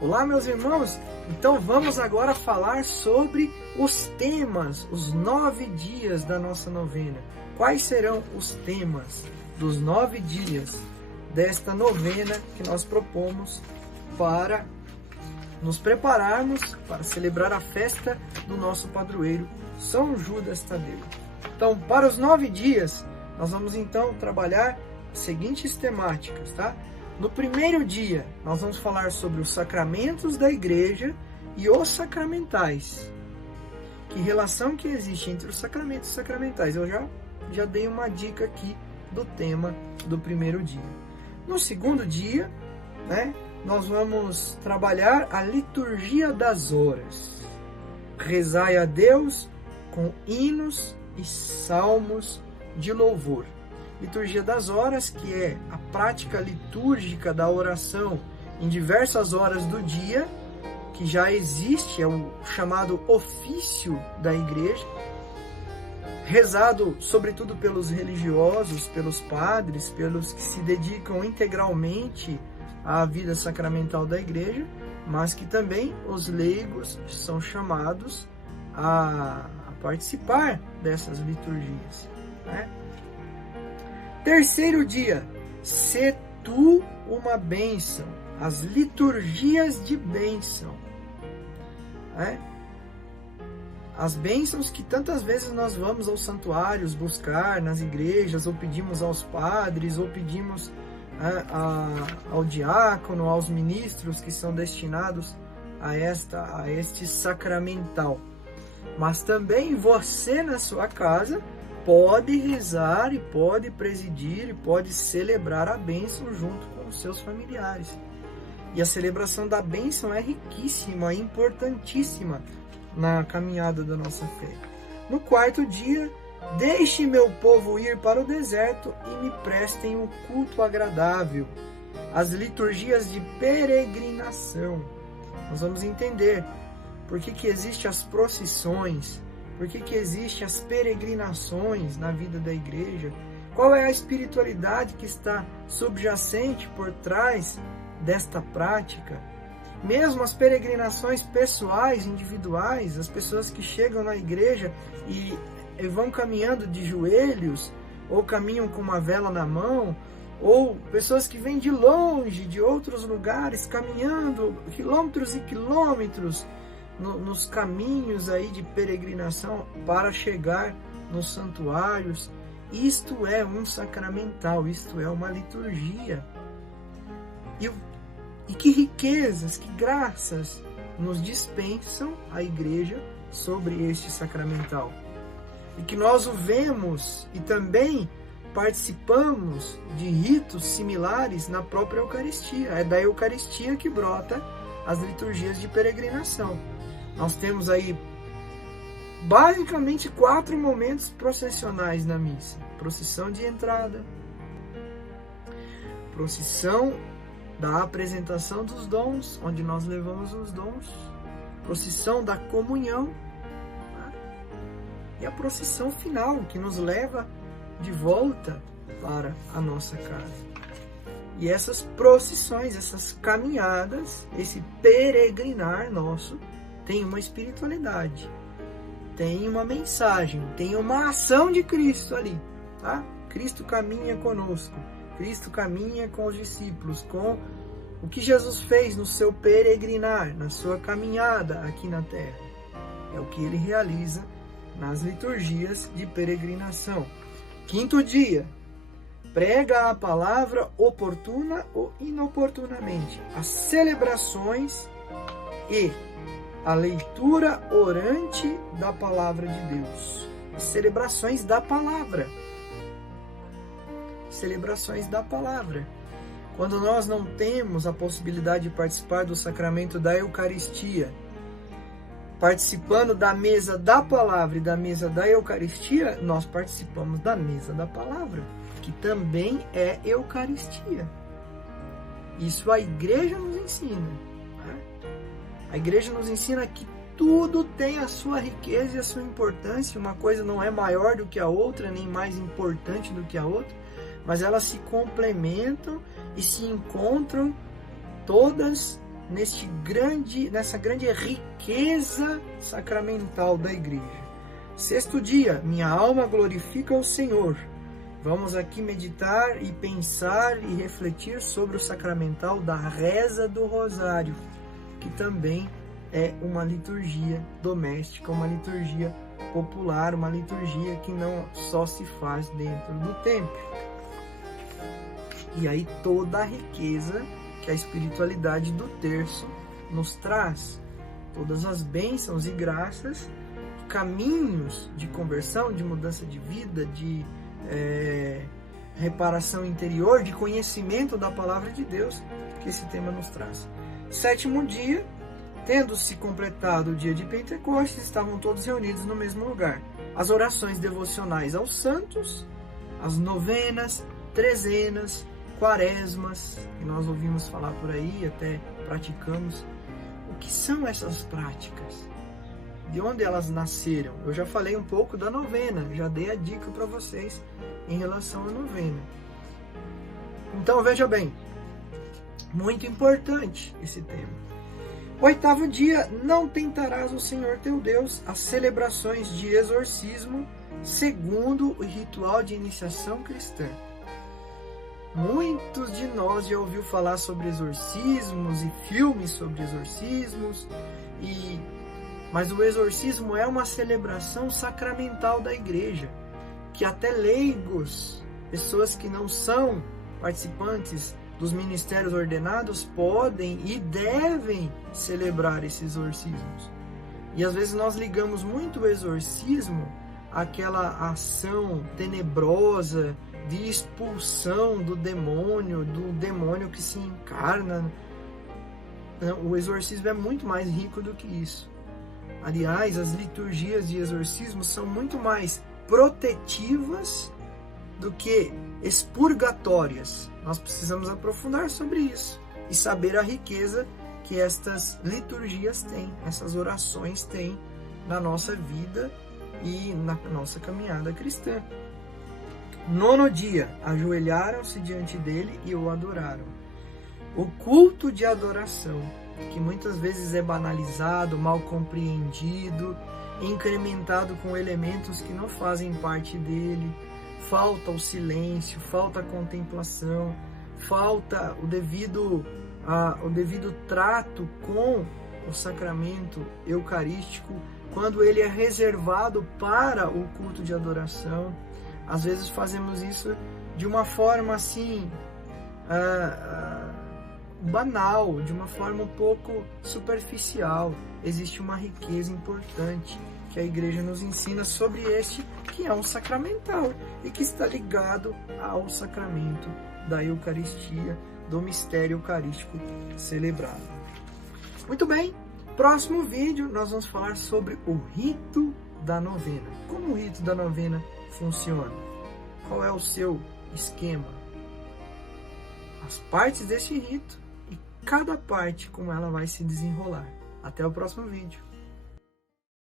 Olá, meus irmãos, então vamos agora falar sobre os temas, os 9 dias da nossa novena. Quais serão os temas dos 9 dias desta novena que nós propomos para nos prepararmos para celebrar a festa do nosso padroeiro, São Judas Tadeu? Então, para os 9 dias, nós vamos então trabalhar as seguintes temáticas, tá? No primeiro dia, nós vamos falar sobre os sacramentos da igreja e os sacramentais. Que relação que existe entre os sacramentos e os sacramentais? Eu já dei uma dica aqui do tema do primeiro dia. No segundo dia, nós vamos trabalhar a liturgia das horas. Rezai a Deus com hinos e salmos de louvor. Liturgia das horas, que é a prática litúrgica da oração em diversas horas do dia, que já existe, é o chamado ofício da igreja, rezado sobretudo pelos religiosos, pelos padres, pelos que se dedicam integralmente à vida sacramental da igreja, mas que também os leigos são chamados a participar dessas liturgias, Terceiro dia, se tu uma bênção, as liturgias de bênção. As bênçãos que tantas vezes nós vamos aos santuários buscar nas igrejas, ou pedimos aos padres, ou pedimos ao diácono, aos ministros que são destinados a este sacramental. Mas também você na sua casa pode rezar e pode presidir e pode celebrar a bênção junto com os seus familiares. E a celebração da bênção é riquíssima, importantíssima na caminhada da nossa fé. No quarto dia, deixe meu povo ir para o deserto e me prestem um culto agradável. As liturgias de peregrinação. Nós vamos entender por que existem as procissões, por que existem as peregrinações na vida da igreja, qual é a espiritualidade que está subjacente por trás desta prática. Mesmo as peregrinações pessoais, individuais, as pessoas que chegam na igreja e vão caminhando de joelhos, ou caminham com uma vela na mão, ou pessoas que vêm de longe, de outros lugares, caminhando quilômetros e quilômetros nos caminhos aí de peregrinação para chegar nos santuários. Isto é um sacramental, isto é uma liturgia. E que riquezas, que graças nos dispensam a igreja sobre este sacramental. E que nós o vemos e também participamos de ritos similares na própria Eucaristia. É da Eucaristia que brota as liturgias de peregrinação. Nós temos aí basicamente 4 momentos processionais na missa. Procissão de entrada, procissão da apresentação dos dons, onde nós levamos os dons, procissão da comunhão, e a procissão final, que nos leva de volta para a nossa casa. E essas procissões, essas caminhadas, esse peregrinar nosso, tem uma espiritualidade, tem uma mensagem, tem uma ação de Cristo ali, tá? Cristo caminha conosco, Cristo caminha com os discípulos, com o que Jesus fez no seu peregrinar, na sua caminhada aqui na terra. É o que ele realiza nas liturgias de peregrinação. Quinto dia, prega a palavra oportuna ou inoportunamente, as celebrações e a leitura orante da palavra de Deus. As celebrações da palavra. Celebrações da palavra. Quando nós não temos a possibilidade de participar do sacramento da Eucaristia, participando da mesa da palavra e da mesa da Eucaristia, nós participamos da mesa da palavra, que também é Eucaristia. Isso a igreja nos ensina. A igreja nos ensina que tudo tem a sua riqueza e a sua importância. Uma coisa não é maior do que a outra, nem mais importante do que a outra. mas elas se complementam e se encontram todas nessa grande riqueza sacramental da igreja. Sexto dia, minha alma glorifica o Senhor. Vamos aqui meditar e pensar e refletir sobre o sacramental da reza do rosário, que também é uma liturgia doméstica, uma liturgia popular, uma liturgia que não só se faz dentro do templo. E aí toda a riqueza que a espiritualidade do terço nos traz, todas as bênçãos e graças, caminhos de conversão, de mudança de vida, de reparação interior, de conhecimento da palavra de Deus, que esse tema nos traz. Sétimo dia, tendo-se completado o dia de Pentecostes, estavam todos reunidos no mesmo lugar. As orações devocionais aos santos, as novenas, trezenas, quaresmas, que nós ouvimos falar por aí, até praticamos. O que são essas práticas? De onde elas nasceram? Eu já falei um pouco da novena, já dei a dica para vocês em relação à novena. Então veja bem, muito importante esse tema. Oitavo dia, não tentarás o Senhor teu Deus, as celebrações de exorcismo segundo o ritual de iniciação cristã. Muitos de nós já ouviu falar sobre exorcismos e filmes sobre exorcismos, mas o exorcismo é uma celebração sacramental da igreja, que até leigos, pessoas que não são participantes dos ministérios ordenados, podem e devem celebrar esses exorcismos. E às vezes nós ligamos muito o exorcismo àquela ação tenebrosa de expulsão do demônio que se encarna. O exorcismo é muito mais rico do que isso. Aliás, as liturgias de exorcismo são muito mais protetivas do que expurgatórias. Nós precisamos aprofundar sobre isso e saber a riqueza que estas liturgias têm, essas orações têm na nossa vida e na nossa caminhada cristã. Nono dia, ajoelharam-se diante dele e o adoraram. O culto de adoração, que muitas vezes é banalizado, mal compreendido, incrementado com elementos que não fazem parte dele. Falta o silêncio, falta a contemplação, falta o devido trato com o sacramento eucarístico, quando ele é reservado para o culto de adoração. Às vezes fazemos isso de uma forma assim, banal, de uma forma um pouco superficial. Existe uma riqueza importante que a igreja nos ensina sobre este, que é um sacramental e que está ligado ao sacramento da Eucaristia, do mistério eucarístico celebrado. Muito bem, próximo vídeo nós vamos falar sobre o rito da novena. Como o rito da novena funciona? Qual é o seu esquema? As partes deste rito e cada parte como ela vai se desenrolar. Até o próximo vídeo.